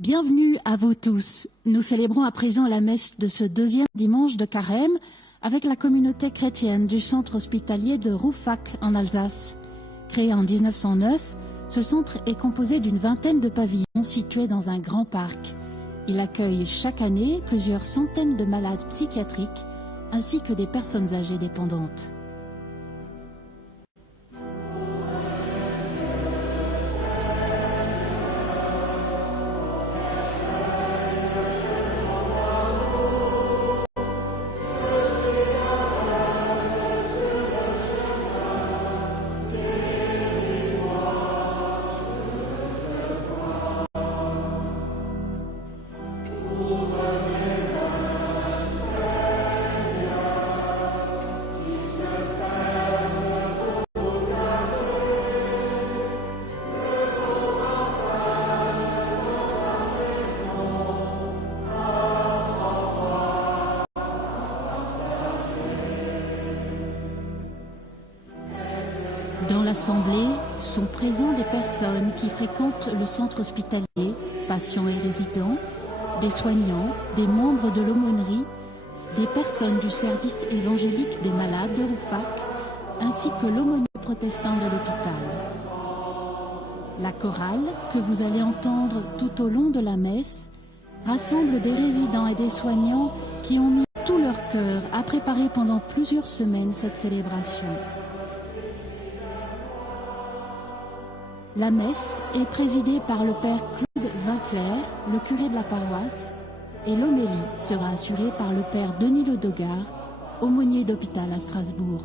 Bienvenue à vous tous. Nous célébrons à présent la messe de ce deuxième dimanche de Carême avec la communauté chrétienne du centre hospitalier de Rouffach en Alsace. Créé en 1909, ce centre est composé d'une vingtaine de pavillons situés dans un grand parc. Il accueille chaque année plusieurs centaines de malades psychiatriques ainsi que des personnes âgées dépendantes. Dans l'assemblée sont présents des personnes qui fréquentent le centre hospitalier, patients et résidents, des soignants, des membres de l'aumônerie, des personnes du service évangélique des malades de Rouffach, ainsi que l'aumônier protestant de l'hôpital. La chorale, que vous allez entendre tout au long de la messe, rassemble des résidents et des soignants qui ont mis tout leur cœur à préparer pendant plusieurs semaines cette célébration. La messe est présidée par le père Claude Vinclair, le curé de la paroisse, et l'homélie sera assurée par le père Denis Ledogard, aumônier d'hôpital à Strasbourg.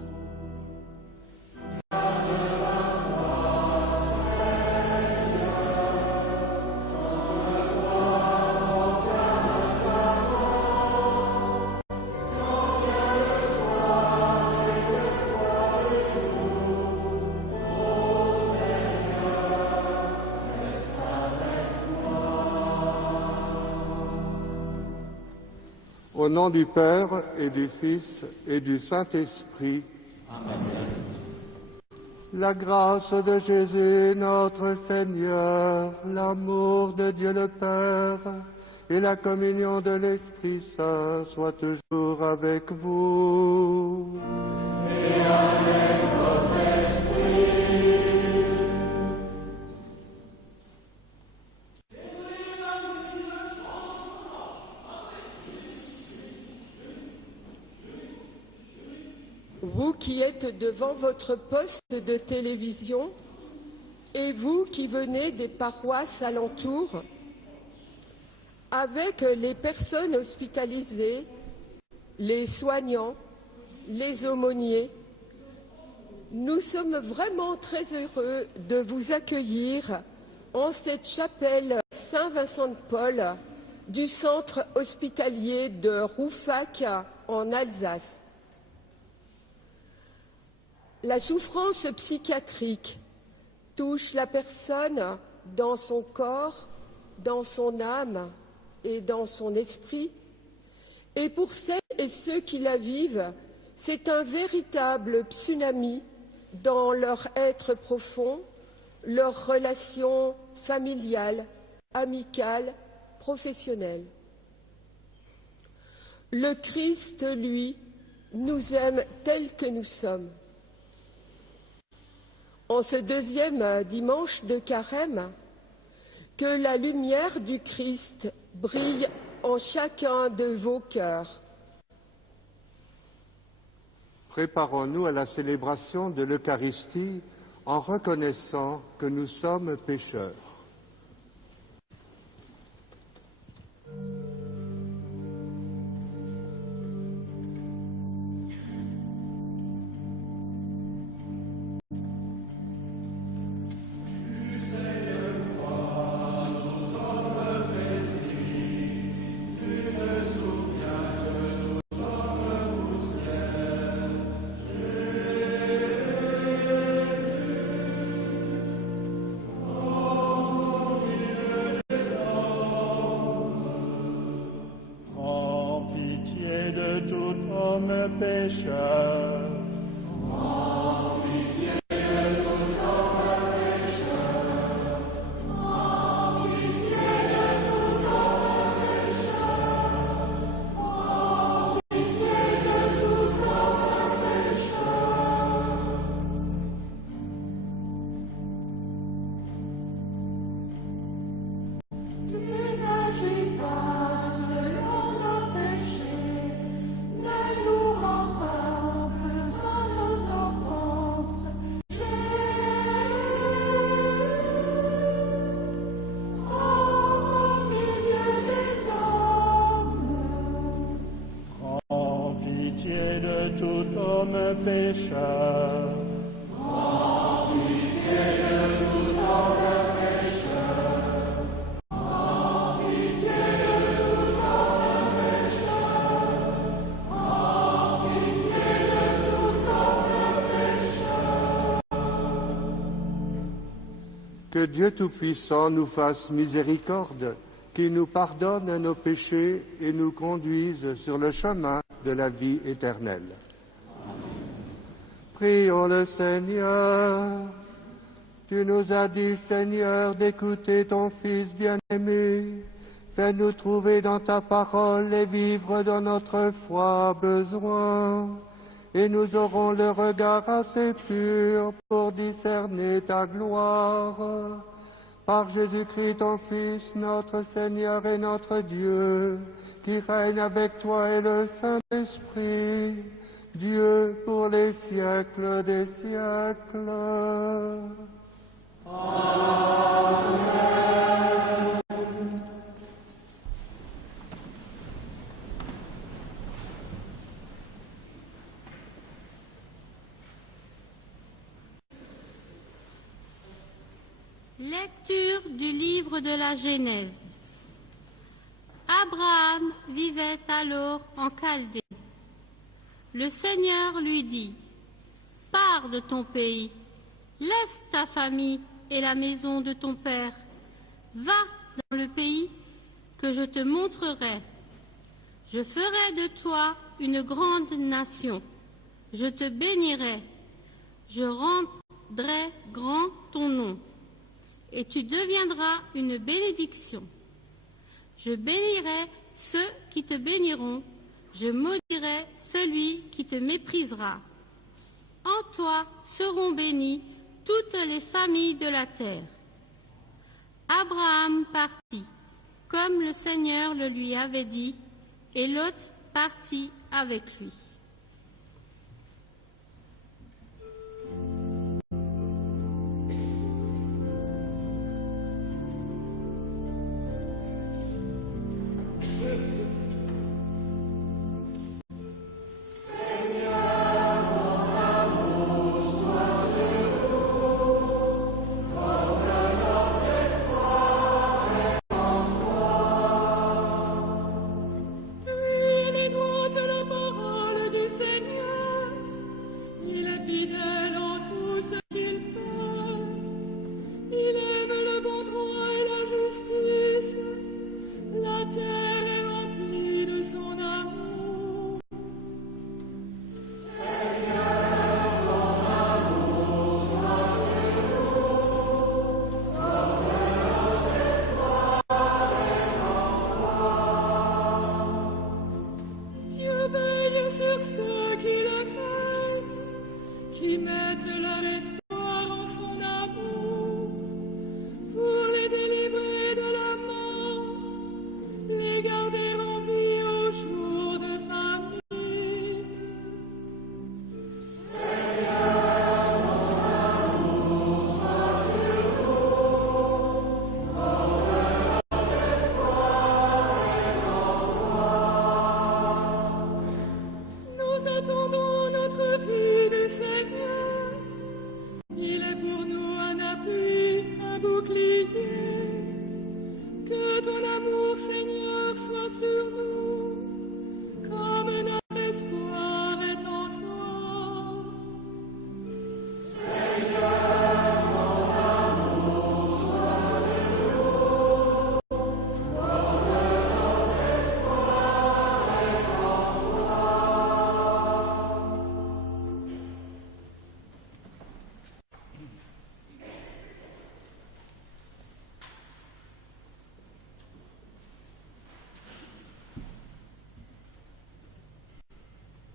Au nom du Père et du Fils et du Saint-Esprit. Amen. La grâce de Jésus notre Seigneur, l'amour de Dieu le Père et la communion de l'Esprit Saint soient toujours avec vous. Et avec votre esprit. Vous qui êtes devant votre poste de télévision et vous qui venez des paroisses alentours, avec les personnes hospitalisées, les soignants, les aumôniers, nous sommes vraiment très heureux de vous accueillir en cette chapelle Saint-Vincent de Paul du centre hospitalier de Rouffach en Alsace. La souffrance psychiatrique touche la personne dans son corps, dans son âme et dans son esprit. Et pour celles et ceux qui la vivent, c'est un véritable tsunami dans leur être profond, leurs relations familiales, amicales, professionnelles. Le Christ, lui, nous aime tels que nous sommes. En ce deuxième dimanche de Carême, que la lumière du Christ brille en chacun de vos cœurs. Préparons-nous à la célébration de l'Eucharistie en reconnaissant que nous sommes pécheurs. pécheur. En pitié de tout homme pécheur. En pitié de tout le pécheur. En pitié de nous dans le pécheur. En pitié de nous dans le pécheur. En pitié de nous dans le pécheur. Que Dieu Tout-Puissant nous fasse miséricorde, qui nous pardonne nos péchés et nous conduise sur le chemin de la vie éternelle. Prions le Seigneur. Tu nous as dit, Seigneur, d'écouter ton Fils bien-aimé. Fais-nous trouver dans ta parole et vivre dans notre foi besoin. Et nous aurons le regard assez pur pour discerner ta gloire. Par Jésus-Christ, ton Fils, notre Seigneur et notre Dieu, qui règne avec toi et le Saint-Esprit, Dieu pour les siècles des siècles. Amen. Lecture du livre de la Genèse. Abraham vivait alors en Chaldée. Le Seigneur lui dit, « Pars de ton pays, laisse ta famille et la maison de ton père. Va dans le pays que je te montrerai. Je ferai de toi une grande nation. Je te bénirai. Je rendrai grand ton nom. Et tu deviendras une bénédiction. Je bénirai ceux qui te béniront, je maudirai celui qui te méprisera. En toi seront bénies toutes les familles de la terre. » Abraham partit, comme le Seigneur le lui avait dit, et Lot partit avec lui.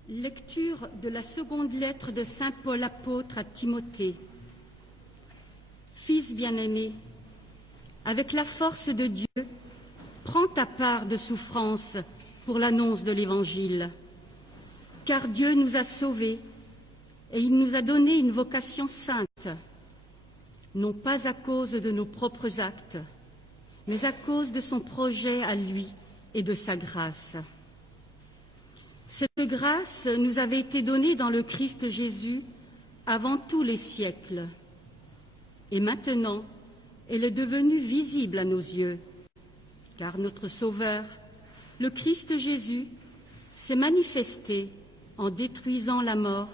Lecture de la seconde lettre de saint Paul apôtre à Timothée. Fils bien-aimé, avec la force de Dieu, prends ta part de souffrance pour l'annonce de l'Évangile, car Dieu nous a sauvés et il nous a donné une vocation sainte, non pas à cause de nos propres actes, mais à cause de son projet à lui et de sa grâce. Cette grâce nous avait été donnée dans le Christ Jésus avant tous les siècles. Et maintenant, elle est devenue visible à nos yeux, car notre Sauveur, le Christ Jésus, s'est manifesté en détruisant la mort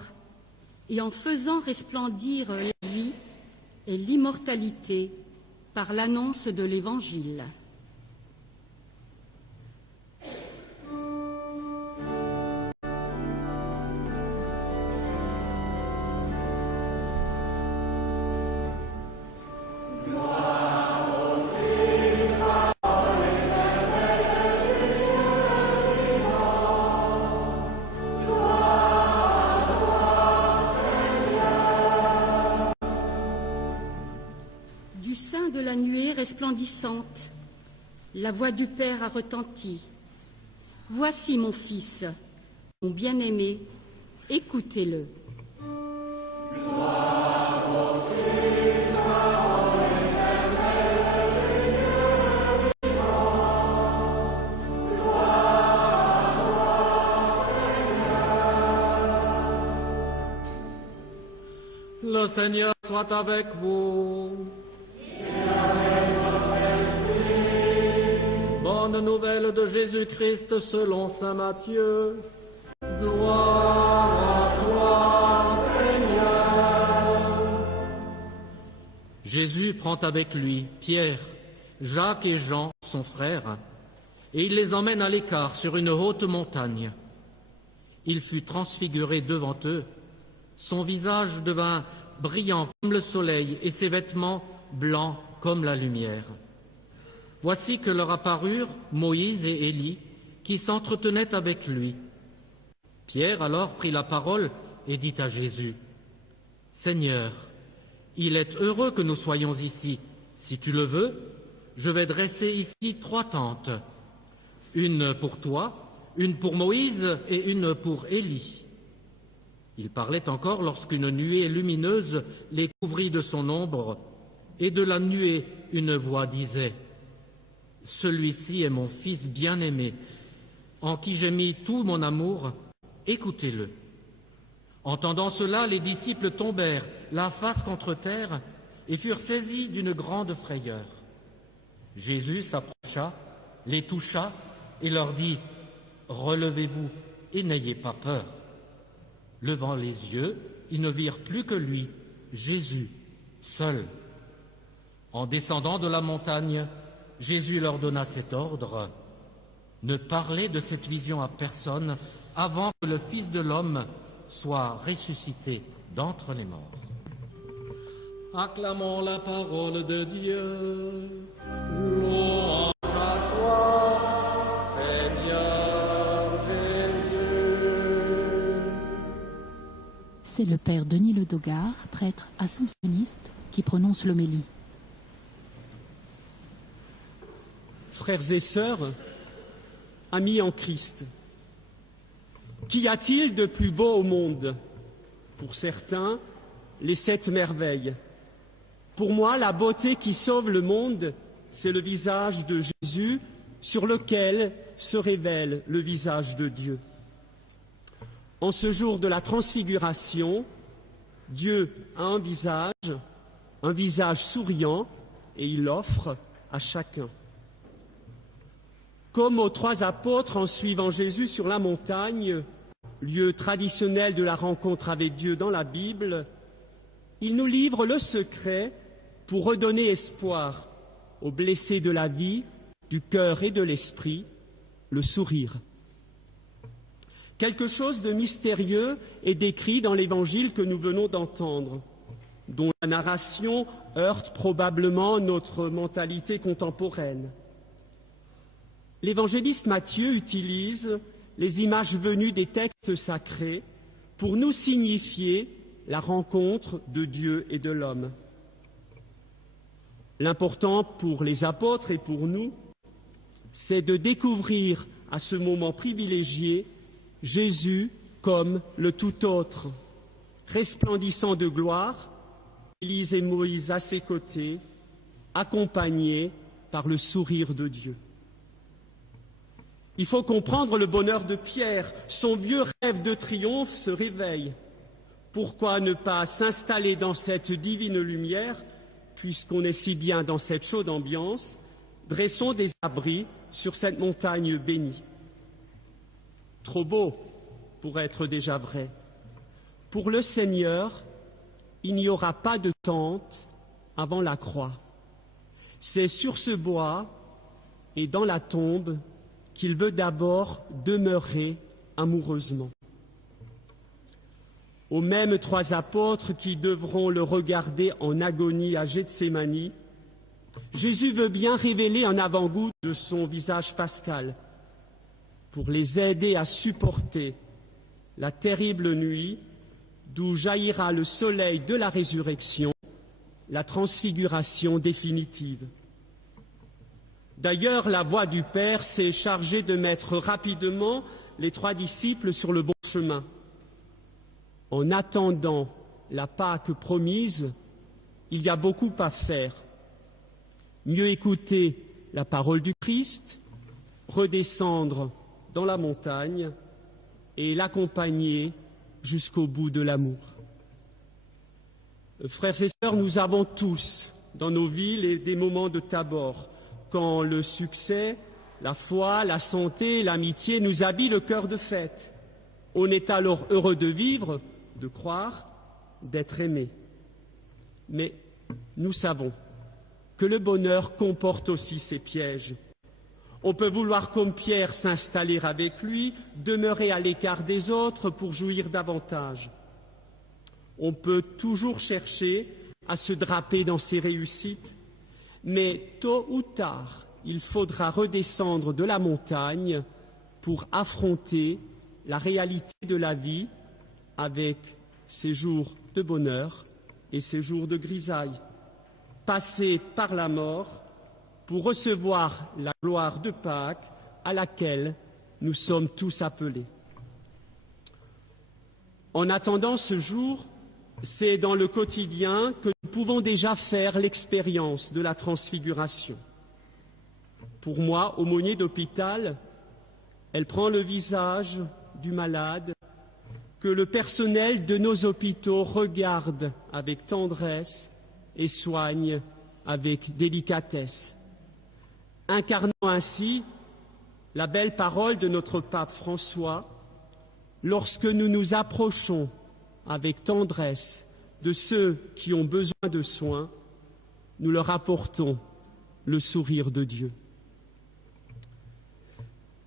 et en faisant resplendir la vie et l'immortalité par l'annonce de l'Évangile. Du sein de la nuée resplendissante, la voix du Père a retenti. Voici mon Fils, mon bien-aimé, écoutez-le. Le Seigneur soit avec vous. Bonne nouvelle de Jésus-Christ selon saint Matthieu. Gloire à toi, Seigneur. Jésus prend avec lui Pierre, Jacques et Jean, son frère, et il les emmène à l'écart sur une haute montagne. Il fut transfiguré devant eux. Son visage devint brillant comme le soleil et ses vêtements blancs comme la lumière. Voici que leur apparurent Moïse et Élie, qui s'entretenaient avec lui. Pierre alors prit la parole et dit à Jésus, « Seigneur, il est heureux que nous soyons ici. Si tu le veux, je vais dresser ici 3 tentes, une pour toi, une pour Moïse et une pour Élie. » Il parlait encore lorsqu'une nuée lumineuse les couvrit de son ombre, et de la nuée une voix disait, « Celui-ci est mon Fils bien-aimé, en qui j'ai mis tout mon amour, écoutez-le. » Entendant cela, les disciples tombèrent la face contre terre et furent saisis d'une grande frayeur. Jésus s'approcha, les toucha et leur dit, « Relevez-vous et n'ayez pas peur. » Levant les yeux, ils ne virent plus que lui, Jésus, seul. En descendant de la montagne, Jésus leur donna cet ordre, « Ne parlez de cette vision à personne avant que le Fils de l'homme soit ressuscité d'entre les morts. » Acclamons la parole de Dieu. Louange à toi, Seigneur Jésus. C'est le père Denis Ledogard, prêtre assomptionniste, qui prononce l'homélie. Frères et sœurs, amis en Christ, qu'y a-t-il de plus beau au monde? Pour certains, les 7 merveilles. Pour moi, la beauté qui sauve le monde, c'est le visage de Jésus sur lequel se révèle le visage de Dieu. En ce jour de la transfiguration, Dieu a un visage souriant, et il l'offre à chacun. Comme aux 3 apôtres en suivant Jésus sur la montagne, lieu traditionnel de la rencontre avec Dieu dans la Bible, il nous livre le secret pour redonner espoir aux blessés de la vie, du cœur et de l'esprit, le sourire. Quelque chose de mystérieux est décrit dans l'évangile que nous venons d'entendre, dont la narration heurte probablement notre mentalité contemporaine. L'évangéliste Matthieu utilise les images venues des textes sacrés pour nous signifier la rencontre de Dieu et de l'homme. L'important pour les apôtres et pour nous, c'est de découvrir à ce moment privilégié Jésus comme le tout autre, resplendissant de gloire, Élie et Moïse à ses côtés, accompagnés par le sourire de Dieu. Il faut comprendre le bonheur de Pierre. Son vieux rêve de triomphe se réveille. Pourquoi ne pas s'installer dans cette divine lumière, puisqu'on est si bien dans cette chaude ambiance? Dressons des abris sur cette montagne bénie. Trop beau pour être déjà vrai. Pour le Seigneur, il n'y aura pas de tente avant la croix. C'est sur ce bois et dans la tombe qu'il veut d'abord demeurer amoureusement. Aux mêmes 3 apôtres qui devront le regarder en agonie à Gethsémani, Jésus veut bien révéler un avant-goût de son visage pascal pour les aider à supporter la terrible nuit d'où jaillira le soleil de la résurrection, la transfiguration définitive. D'ailleurs, la voix du Père s'est chargée de mettre rapidement les 3 disciples sur le bon chemin. En attendant la Pâque promise, il y a beaucoup à faire. Mieux écouter la parole du Christ, redescendre dans la montagne et l'accompagner jusqu'au bout de l'amour. Frères et sœurs, nous avons tous dans nos villes des moments de Tabor, quand le succès, la foi, la santé, l'amitié nous habillent le cœur de fête. On est alors heureux de vivre, de croire, d'être aimé. Mais nous savons que le bonheur comporte aussi ses pièges. On peut vouloir, comme Pierre, s'installer avec lui, demeurer à l'écart des autres pour jouir davantage. On peut toujours chercher à se draper dans ses réussites, mais tôt ou tard, il faudra redescendre de la montagne pour affronter la réalité de la vie avec ses jours de bonheur et ses jours de grisaille. Passer par la mort pour recevoir la gloire de Pâques à laquelle nous sommes tous appelés. En attendant ce jour, c'est dans le quotidien que nous pouvons déjà faire l'expérience de la transfiguration. Pour moi, aumônier d'hôpital, elle prend le visage du malade que le personnel de nos hôpitaux regarde avec tendresse et soigne avec délicatesse, incarnant ainsi la belle parole de notre pape François: lorsque nous nous approchons avec tendresse de ceux qui ont besoin de soins, nous leur apportons le sourire de Dieu.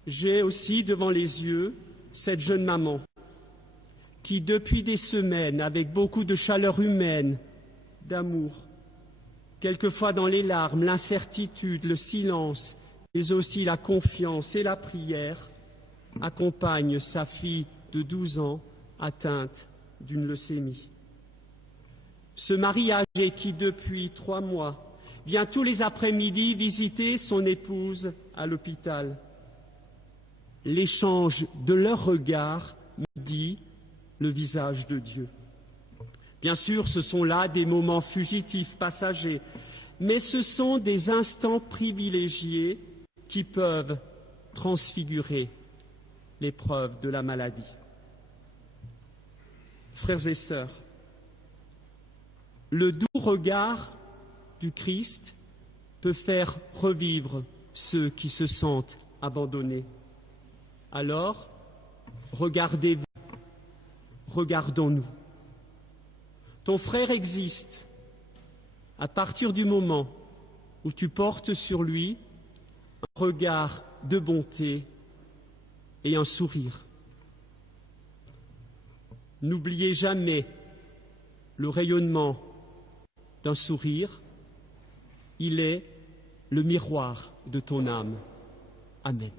J'ai aussi devant les yeux cette jeune maman qui, depuis des semaines, avec beaucoup de chaleur humaine, d'amour, quelquefois dans les larmes, l'incertitude, le silence, mais aussi la confiance et la prière, accompagne sa fille de 12 ans atteinte d'une leucémie. Ce mari âgé qui, depuis 3 mois, vient tous les après-midi visiter son épouse à l'hôpital. L'échange de leurs regards me dit le visage de Dieu. Bien sûr, ce sont là des moments fugitifs, passagers, mais ce sont des instants privilégiés qui peuvent transfigurer l'épreuve de la maladie. Frères et sœurs, le doux regard du Christ peut faire revivre ceux qui se sentent abandonnés. Alors, regardez-vous, regardons-nous. Ton frère existe à partir du moment où tu portes sur lui un regard de bonté et un sourire. N'oubliez jamais le rayonnement d'un sourire. Il est le miroir de ton âme. Amen.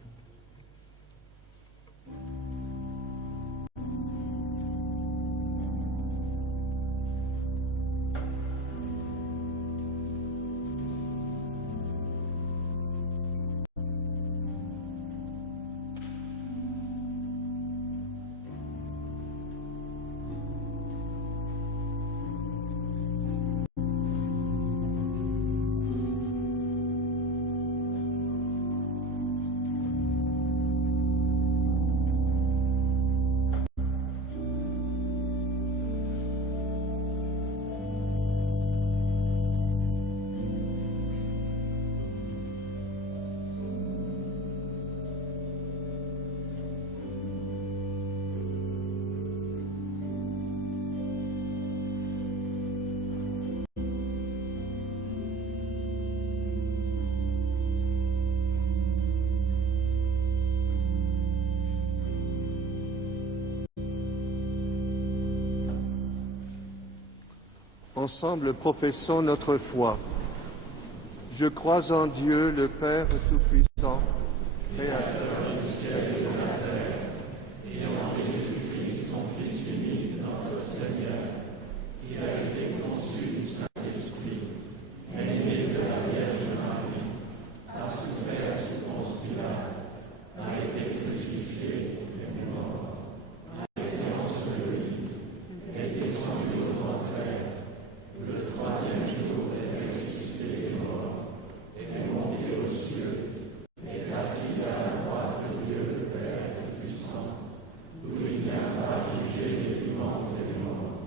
Ensemble, professons notre foi. Je crois en Dieu, le Père Tout-Puissant, Créateur du ciel et de la terre, et en Jésus-Christ, son Fils unique, notre Seigneur, qui a été conçu du Saint-Esprit, est né de la Vierge Marie, a souffert sous Ponce Pilate, a été crucifié, est mort, a été enseveli, est descendu aux enfers, le troisième jour est ressuscité des morts, est monté aux cieux, est assis à la droite de Dieu le Père Tout-Puissant, d'où il vient pas juger les vivants et les morts.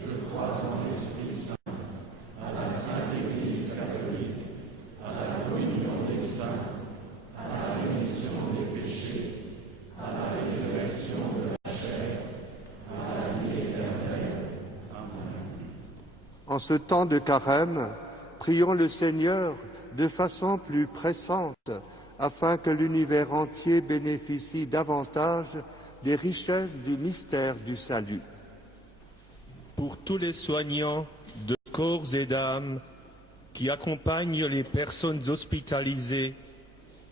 Je crois en l'Esprit Saint, à la Sainte Église catholique, à la communion des saints, à la rémission des péchés, à la résurrection de la chair, à la vie éternelle. Amen. En ce temps de carême, prions le Seigneur de façon plus pressante, afin que l'univers entier bénéficie davantage des richesses du mystère du salut. Pour tous les soignants de corps et d'âme qui accompagnent les personnes hospitalisées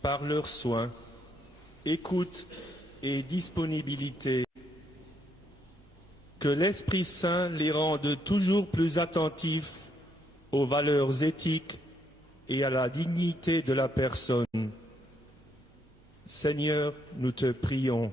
par leurs soins, écoute et disponibilité, que l'Esprit Saint les rende toujours plus attentifs aux valeurs éthiques et à la dignité de la personne. Seigneur, nous te prions.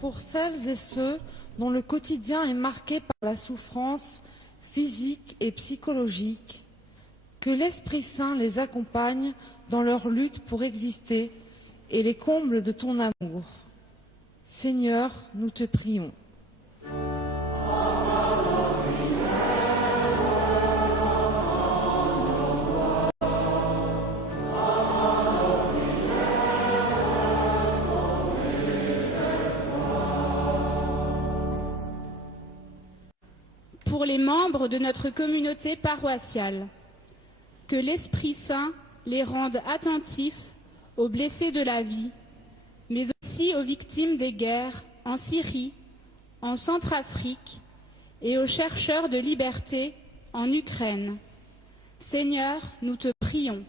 Pour celles et ceux dont le quotidien est marqué par la souffrance physique et psychologique, que l'Esprit Saint les accompagne dans leur lutte pour exister et les comble de ton amour. Seigneur, nous te prions. Pour les membres de notre communauté paroissiale, que l'Esprit Saint les rende attentifs aux blessés de la vie, mais aussi aux victimes des guerres en Syrie, en Centrafrique et aux chercheurs de liberté en Ukraine. Seigneur, nous te prions.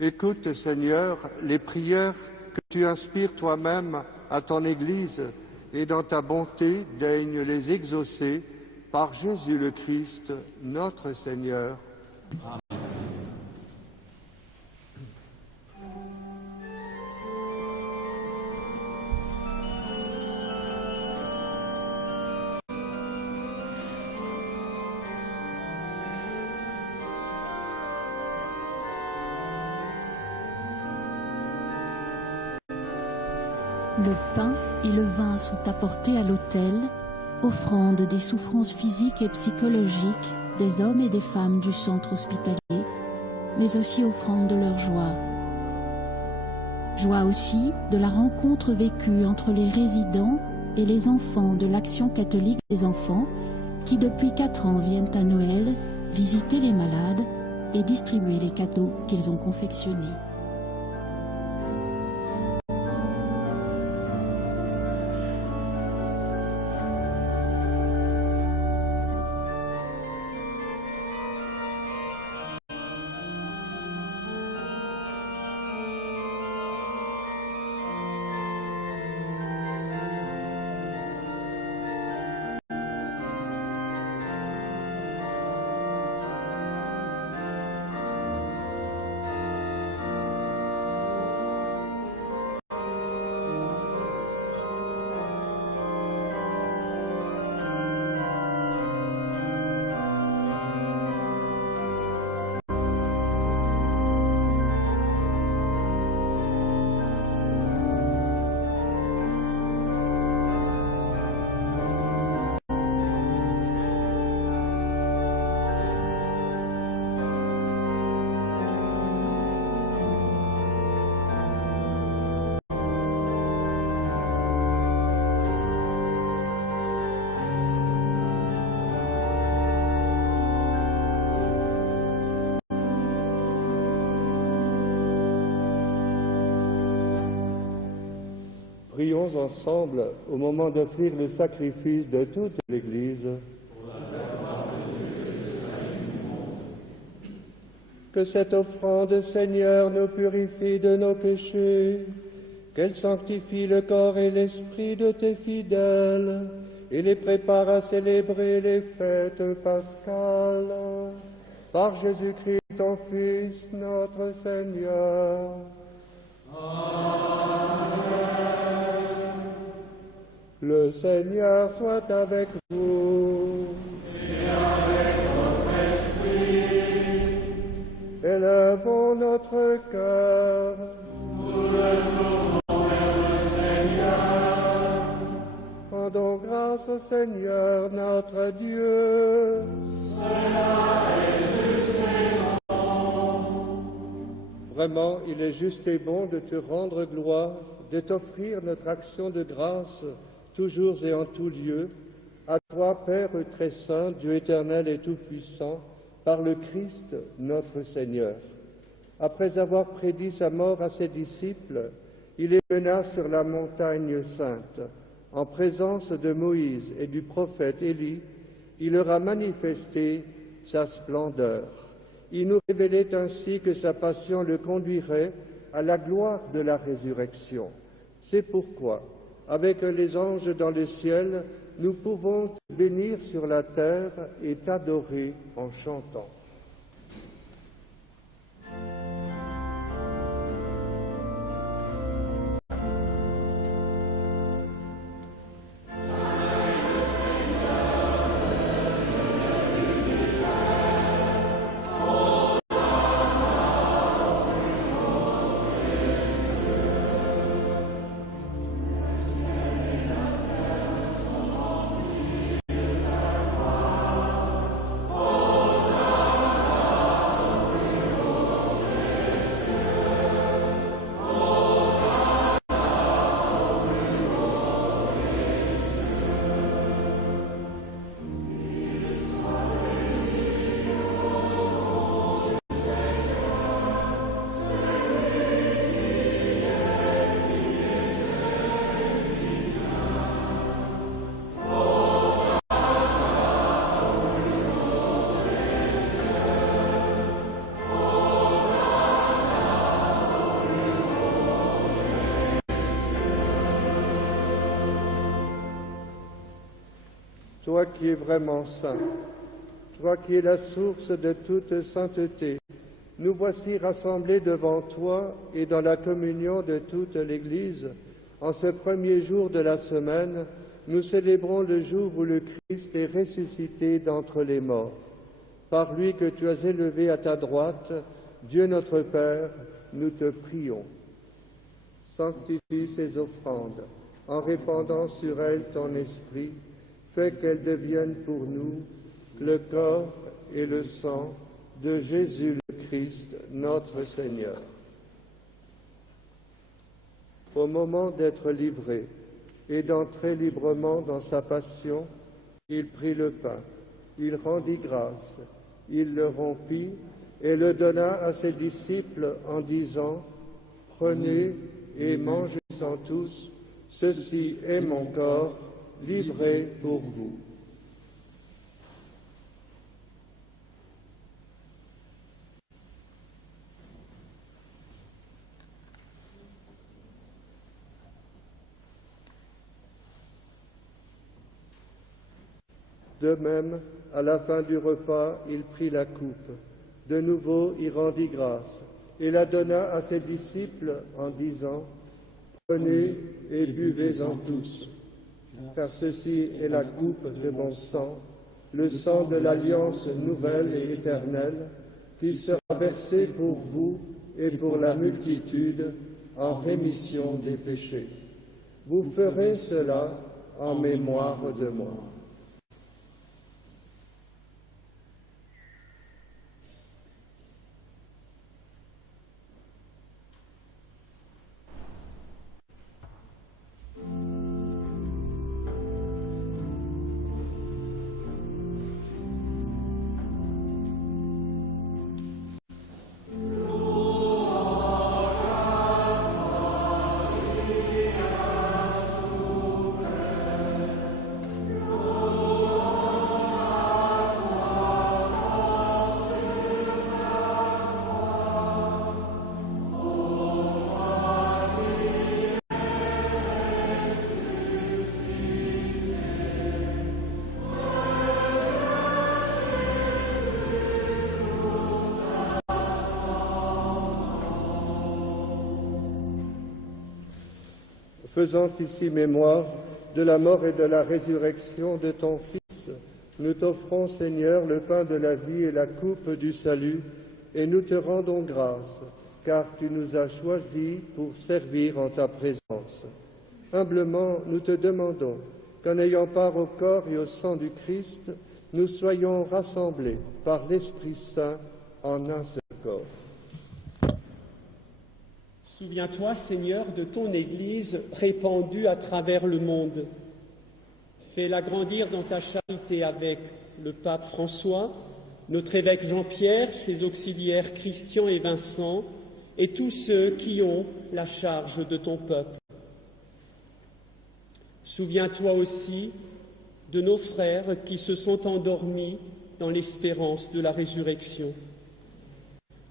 Écoute, Seigneur, les prières que tu inspires toi-même à ton Église et dans ta bonté, daigne les exaucer par Jésus le Christ, notre Seigneur. Amen. Le pain et le vin sont apportés à l'autel, offrande des souffrances physiques et psychologiques des hommes et des femmes du centre hospitalier, mais aussi offrande de leur joie. Joie aussi de la rencontre vécue entre les résidents et les enfants de l'Action catholique des enfants qui depuis 4 ans viennent à Noël visiter les malades et distribuer les cadeaux qu'ils ont confectionnés. Prions ensemble au moment d'offrir le sacrifice de toute l'Église. Que cette offrande, Seigneur, nous purifie de nos péchés, qu'elle sanctifie le corps et l'esprit de tes fidèles et les prépare à célébrer les fêtes pascales. Par Jésus-Christ, ton Fils, notre Seigneur. Amen. Le Seigneur soit avec vous. Et avec votre esprit. Élevons notre cœur. Nous le tournons vers le Seigneur. Rendons grâce au Seigneur notre Dieu. Cela est juste et bon. Vraiment, il est juste et bon de te rendre gloire, de t'offrir notre action de grâce, toujours et en tout lieu, à toi, Père très saint, Dieu éternel et tout-puissant, par le Christ notre Seigneur. Après avoir prédit sa mort à ses disciples, il les mena sur la montagne sainte. En présence de Moïse et du prophète Élie, il leur a manifesté sa splendeur. Il nous révélait ainsi que sa passion le conduirait à la gloire de la résurrection. C'est pourquoi, avec les anges dans le ciel, nous pouvons te bénir sur la terre et t'adorer en chantant. Toi qui es vraiment saint, toi qui es la source de toute sainteté, nous voici rassemblés devant toi et dans la communion de toute l'Église. En ce premier jour de la semaine, nous célébrons le jour où le Christ est ressuscité d'entre les morts. Par lui que tu as élevé à ta droite, Dieu notre Père, nous te prions. Sanctifie ces offrandes en répandant sur elles ton esprit. Fais qu'elles deviennent pour nous le corps et le sang de Jésus le Christ, notre Seigneur. Au moment d'être livré et d'entrer librement dans sa passion, il prit le pain, il rendit grâce, il le rompit et le donna à ses disciples en disant « Prenez et mangez-en tous, ceci est mon corps, livré pour vous. » De même, à la fin du repas, il prit la coupe. De nouveau, il rendit grâce et la donna à ses disciples en disant « Prenez et buvez-en tous. Car ceci est la coupe de mon sang, le sang de l'alliance nouvelle et éternelle, qui sera versé pour vous et pour la multitude en rémission des péchés. Vous ferez cela en mémoire de moi. » faisant ici mémoire de la mort et de la résurrection de ton Fils, nous t'offrons, Seigneur, le pain de la vie et la coupe du salut, et nous te rendons grâce, car tu nous as choisis pour servir en ta présence. Humblement, nous te demandons qu'en ayant part au corps et au sang du Christ, nous soyons rassemblés par l'Esprit Saint en un seul corps. Souviens-toi, Seigneur, de ton Église répandue à travers le monde. Fais-la grandir dans ta charité avec le pape François, notre évêque Jean-Pierre, ses auxiliaires Christian et Vincent, et tous ceux qui ont la charge de ton peuple. Souviens-toi aussi de nos frères qui se sont endormis dans l'espérance de la résurrection,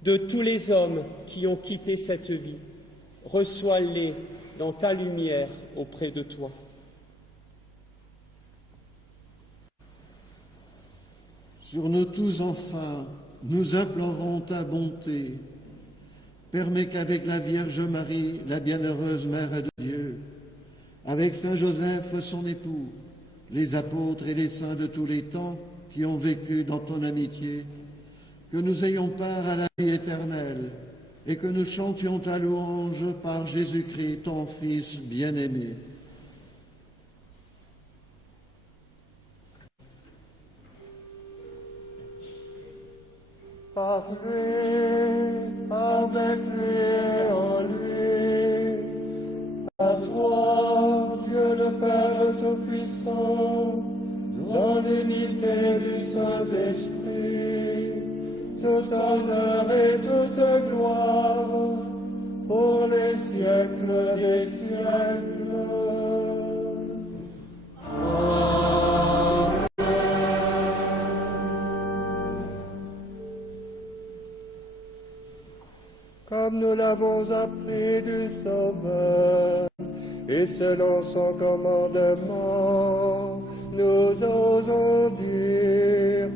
de tous les hommes qui ont quitté cette vie. Reçois-les dans ta lumière auprès de toi. Sur nous tous, enfin, nous implorons ta bonté. Permets qu'avec la Vierge Marie, la bienheureuse Mère de Dieu, avec Saint Joseph, son époux, les apôtres et les saints de tous les temps qui ont vécu dans ton amitié, que nous ayons part à la vie éternelle et que nous chantions ta louange par Jésus-Christ, ton Fils bien-aimé. Par lui, avec lui et en lui, à toi, Dieu le Père Tout-Puissant, dans l'unité du Saint-Esprit, tout honneur et toute gloire, pour les siècles des siècles. Comme nous l'avons appris du Sauveur, et selon son commandement, nous osons dire: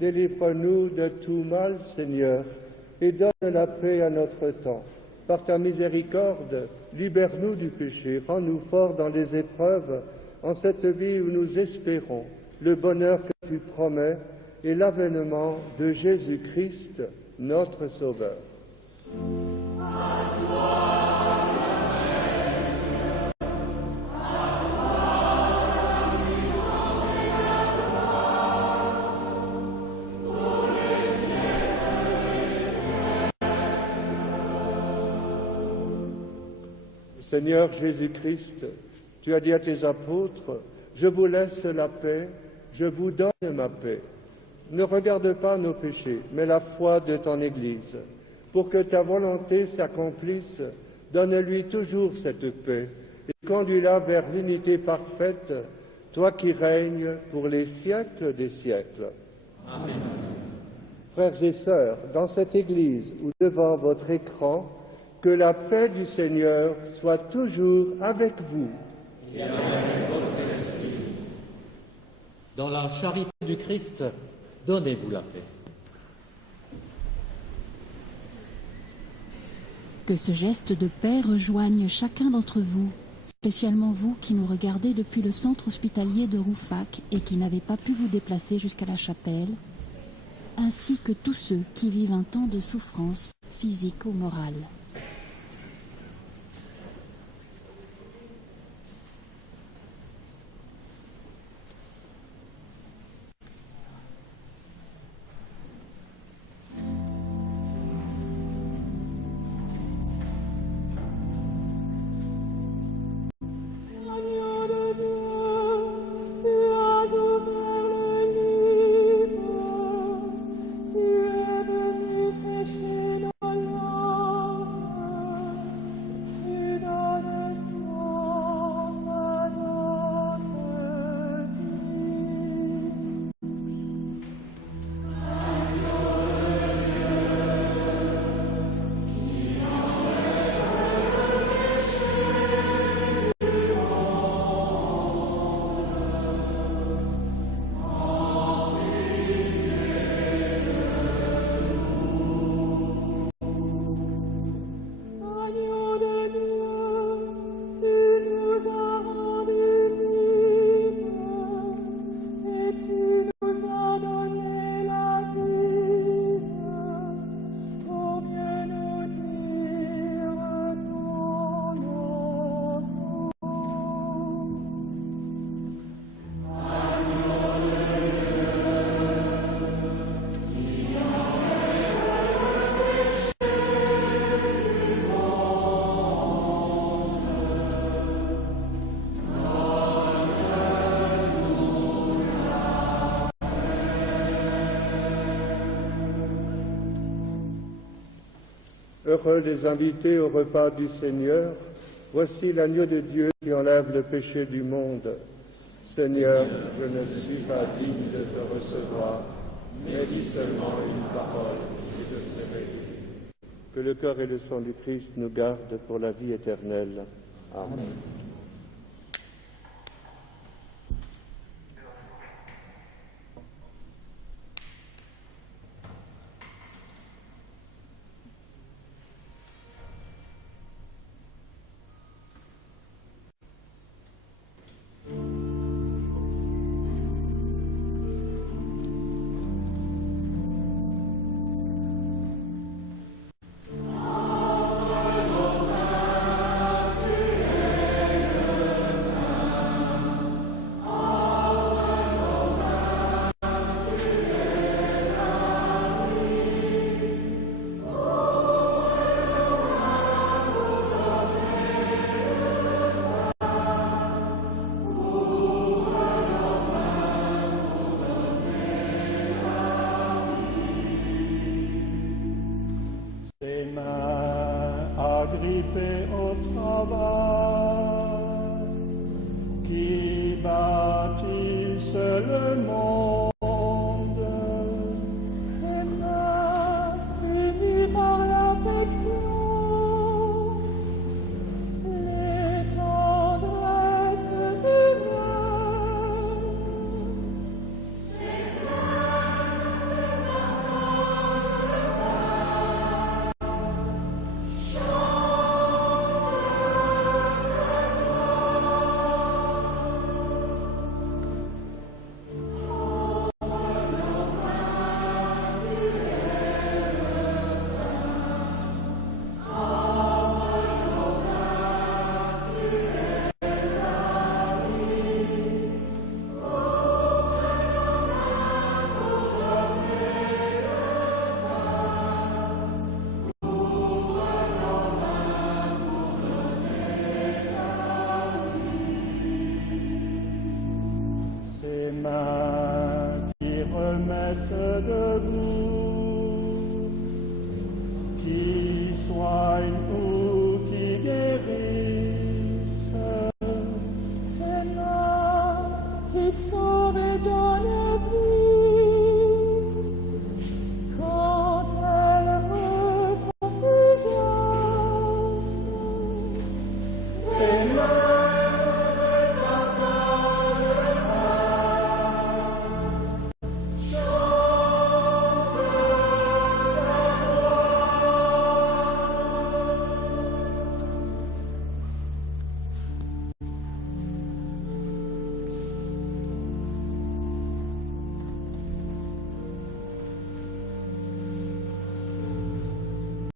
Délivre-nous de tout mal, Seigneur, et donne la paix à notre temps. Par ta miséricorde, libère-nous du péché, rends-nous forts dans les épreuves, en cette vie où nous espérons le bonheur que tu promets et l'avènement de Jésus-Christ, notre Sauveur. Seigneur Jésus-Christ, tu as dit à tes apôtres, « Je vous laisse la paix, je vous donne ma paix. » Ne regarde pas nos péchés, mais la foi de ton Église. Pour que ta volonté s'accomplisse, donne-lui toujours cette paix et conduis-la vers l'unité parfaite, toi qui règnes pour les siècles des siècles. Amen. Frères et sœurs, dans cette Église ou devant votre écran, que la paix du Seigneur soit toujours avec vous. Et avec votre esprit. Dans la charité du Christ, donnez-vous la paix. Que ce geste de paix rejoigne chacun d'entre vous, Spécialement vous qui nous regardez depuis le centre hospitalier de Rouffach et qui n'avez pas pu vous déplacer jusqu'à la chapelle, ainsi que tous ceux qui vivent un temps de souffrance physique ou morale. Heureux les invités au repas du Seigneur. Voici l'agneau de Dieu qui enlève le péché du monde. Seigneur, je ne suis pas digne de te recevoir, mais dis seulement une parole et je serai guéri. Que le corps et le sang du Christ nous gardent pour la vie éternelle. Amen. Agrippé au travail, qui bâtissent le monde. Ses mains unies par l'affection, les tendresses humaines. Ses mains te partagent le Ses mains qui remettent debout, qui soignent ou qui guérissent. Ses mains qui sauvent et donnent vie, quand elles refont fugace. Ses mains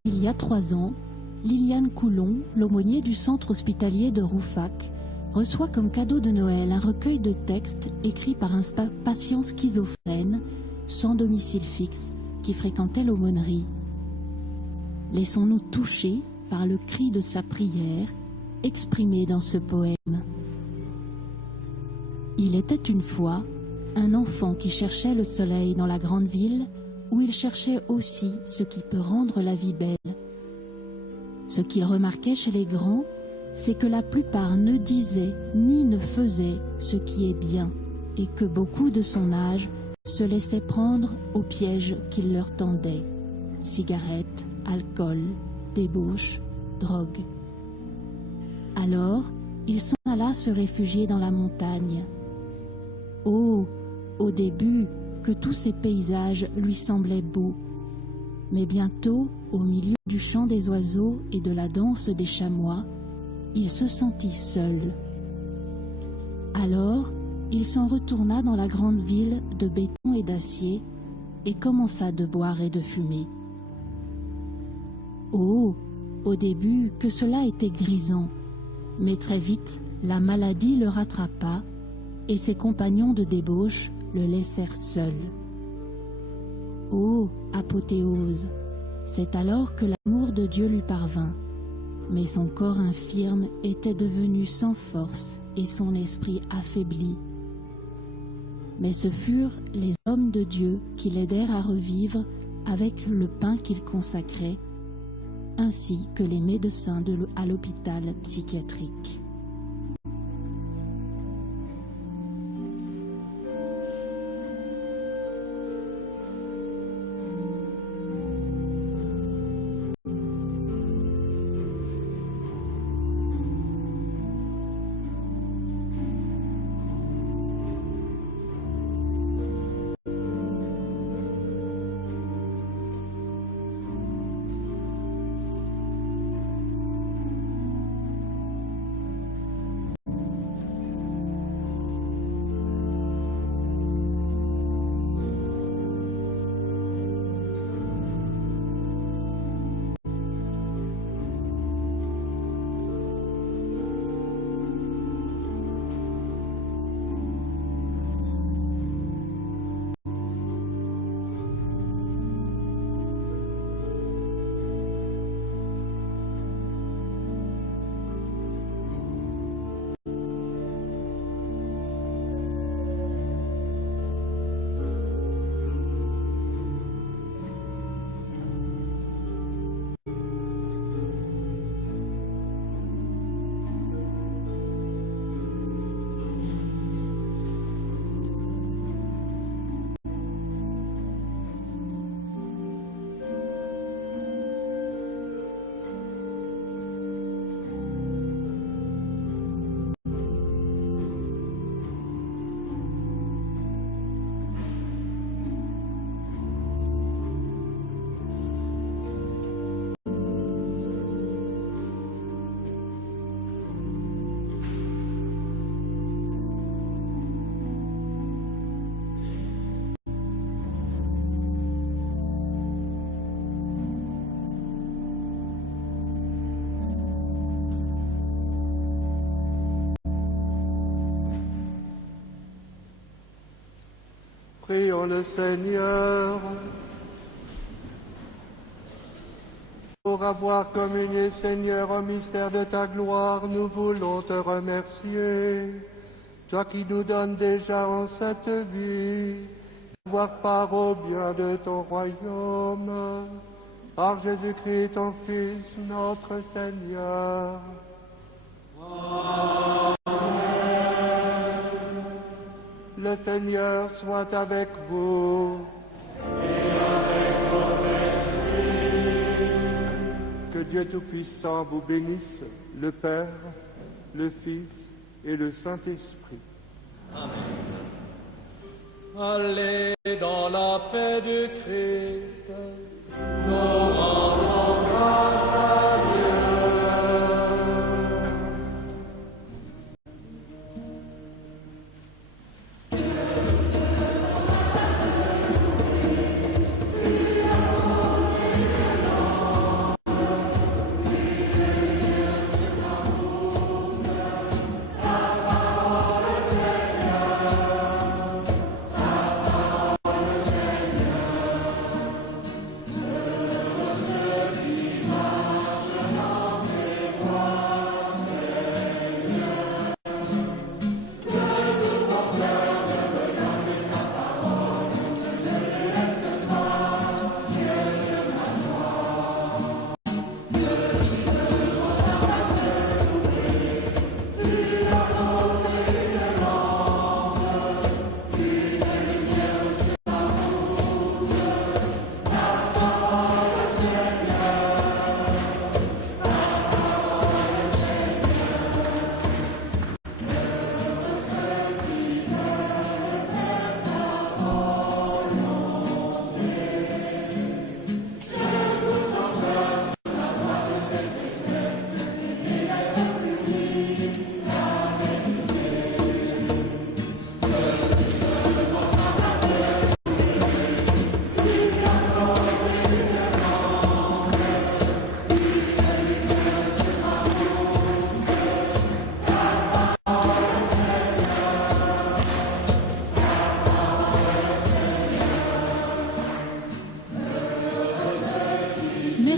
Il y a 3 ans, Liliane Coulon, l'aumônier du centre hospitalier de Rouffach, reçoit comme cadeau de Noël un recueil de textes écrits par un patient schizophrène, sans domicile fixe, qui fréquentait l'aumônerie. Laissons-nous toucher par le cri de sa prière, exprimé dans ce poème. Il était une fois un enfant qui cherchait le soleil dans la grande ville, où il cherchait aussi ce qui peut rendre la vie belle. Ce qu'il remarquait chez les grands, c'est que la plupart ne disaient ni ne faisaient ce qui est bien, et que beaucoup de son âge se laissaient prendre au piège qu'il leur tendait. Cigarettes, alcool, débauche, drogue. Alors, il s'en alla se réfugier dans la montagne. Oh, au début, que tous ces paysages lui semblaient beaux. Mais bientôt, au milieu du chant des oiseaux et de la danse des chamois, il se sentit seul. Alors, il s'en retourna dans la grande ville de béton et d'acier et commença de boire et de fumer. Oh, au début, que cela était grisant, mais très vite, la maladie le rattrapa et ses compagnons de débauche le laissèrent seul. Oh, apothéose! C'est alors que l'amour de Dieu lui parvint. Mais son corps infirme était devenu sans force et son esprit affaibli. Mais ce furent les hommes de Dieu qui l'aidèrent à revivre avec le pain qu'il consacrait, ainsi que les médecins à l'hôpital psychiatrique. Prions le Seigneur. Pour avoir communié, Seigneur, au mystère de ta gloire, nous voulons te remercier. Toi qui nous donnes déjà en cette vie d'avoir part au bien de ton royaume. Par Jésus-Christ, ton Fils, notre Seigneur. Le Seigneur soit avec vous. Et avec votre esprit. Que Dieu Tout-Puissant vous bénisse, le Père, le Fils et le Saint-Esprit. Amen. Allez dans la paix du Christ. Nous rendons grâce à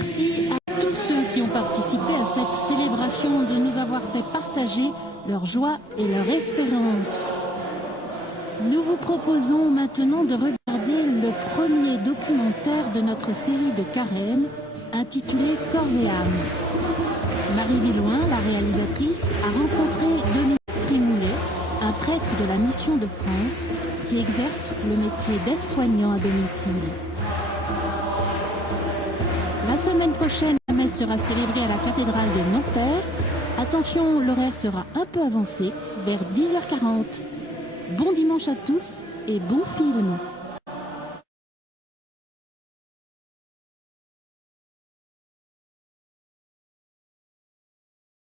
Merci à tous ceux qui ont participé à cette célébration de nous avoir fait partager leur joie et leur espérance. Nous vous proposons maintenant de regarder le premier documentaire de notre série de carême intitulé Corps et âme. Marie Villoin, la réalisatrice, a rencontré Dominique Trimoulet, un prêtre de la Mission de France qui exerce le métier d'aide-soignant à domicile. La semaine prochaine, la messe sera célébrée à la cathédrale de Nanterre. Attention, l'horaire sera un peu avancé, vers 10h40. Bon dimanche à tous et bon film.